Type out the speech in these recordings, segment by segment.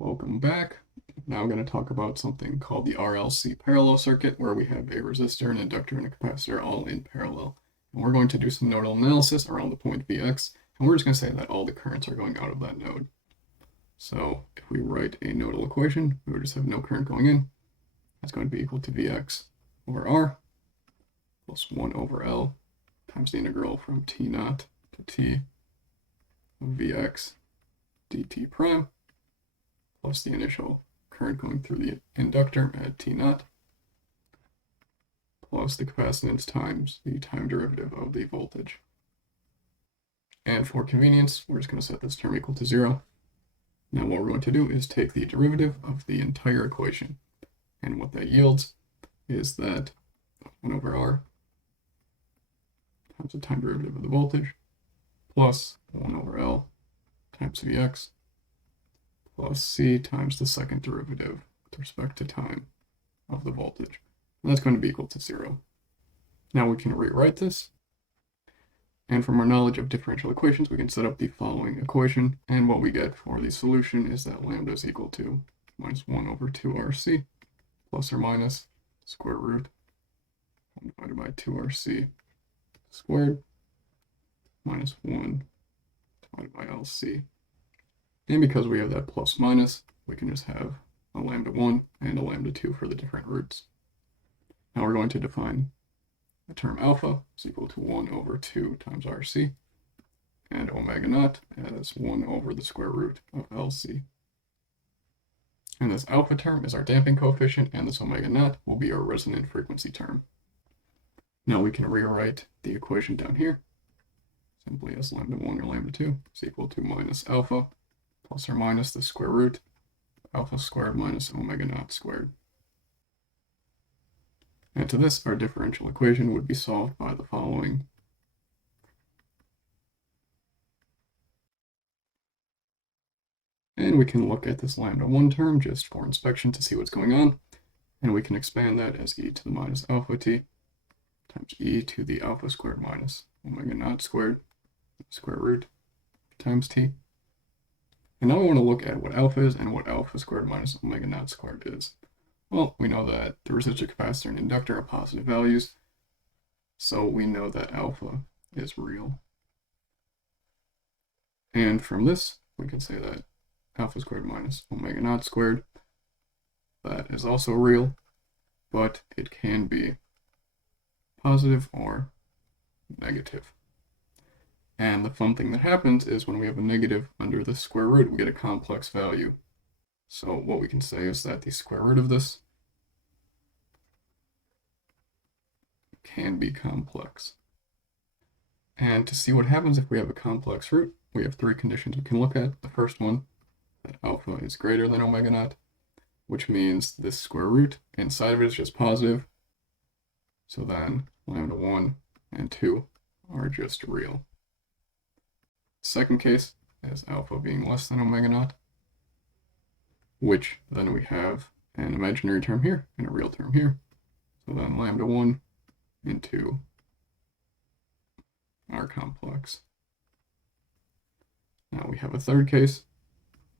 Welcome back. Now I'm going to talk about something called the RLC Parallel Circuit, where we have a resistor, an inductor, and a capacitor all in parallel. And we're going to do some nodal analysis around the point Vx, and we're just going to say that all the currents are going out of that node. So if we write a nodal equation, we would just have no current going in. That's going to be equal to Vx over R plus 1 over L times the integral from T naught to T of Vx dt prime plus the initial current going through the inductor at T naught plus the capacitance times the time derivative of the voltage. And for convenience, we're just going to set this term equal to 0. Now what we're going to do is take the derivative of the entire equation. And what that yields is that 1 over R times the time derivative of the voltage plus 1 over L times Vx plus C times the second derivative with respect to time of the voltage. And that's going to be equal to 0. Now we can rewrite this. And from our knowledge of differential equations, we can set up the following equation. And what we get for the solution is that lambda is equal to minus 1 over 2 RC plus or minus square root 1 divided by 2 RC squared minus 1 divided by LC. And because we have that plus minus, we can just have a lambda 1 and a lambda 2 for the different roots. Now we're going to define the term alpha is equal to 1 over 2 times RC, and omega naught as 1 over the square root of LC. And this alpha term is our damping coefficient, and this omega naught will be our resonant frequency term. Now we can rewrite the equation down here simply as lambda 1 or lambda 2 is equal to minus alpha plus or minus the square root of alpha squared minus omega naught squared. And to this, our differential equation would be solved by the following. And we can look at this lambda 1 term just for inspection to see what's going on. And we can expand that as e to the minus alpha t times e to the alpha squared minus omega naught squared square root times t. And now we want to look at what alpha is and what alpha squared minus omega naught squared is. Well, we know that the resistor, capacitor, and inductor are positive values, so we know that alpha is real. And from this, we can say that alpha squared minus omega naught squared, that is also real, but it can be positive or negative. And the fun thing that happens is when we have a negative under the square root, we get a complex value. So what we can say is that the square root of this can be complex. And to see what happens if we have a complex root, we have 3 conditions we can look at. The first one, that alpha is greater than omega naught, which means this square root inside of it is just positive. So then lambda 1 and 2 are just real. Second case is alpha being less than omega naught, which then we have an imaginary term here and a real term here. So then lambda 1 and 2 are complex. Now we have a third case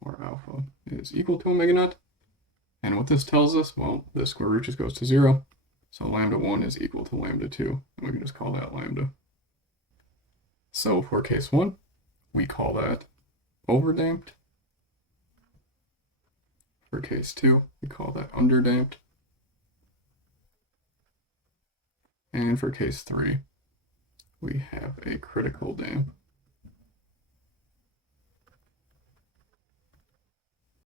where alpha is equal to omega naught. And what this tells us, well, the square root just goes to 0. So lambda 1 is equal to lambda 2, and we can just call that lambda. So for case 1, we call that overdamped. For case 2, we call that underdamped. And for case 3, we have a critical damp.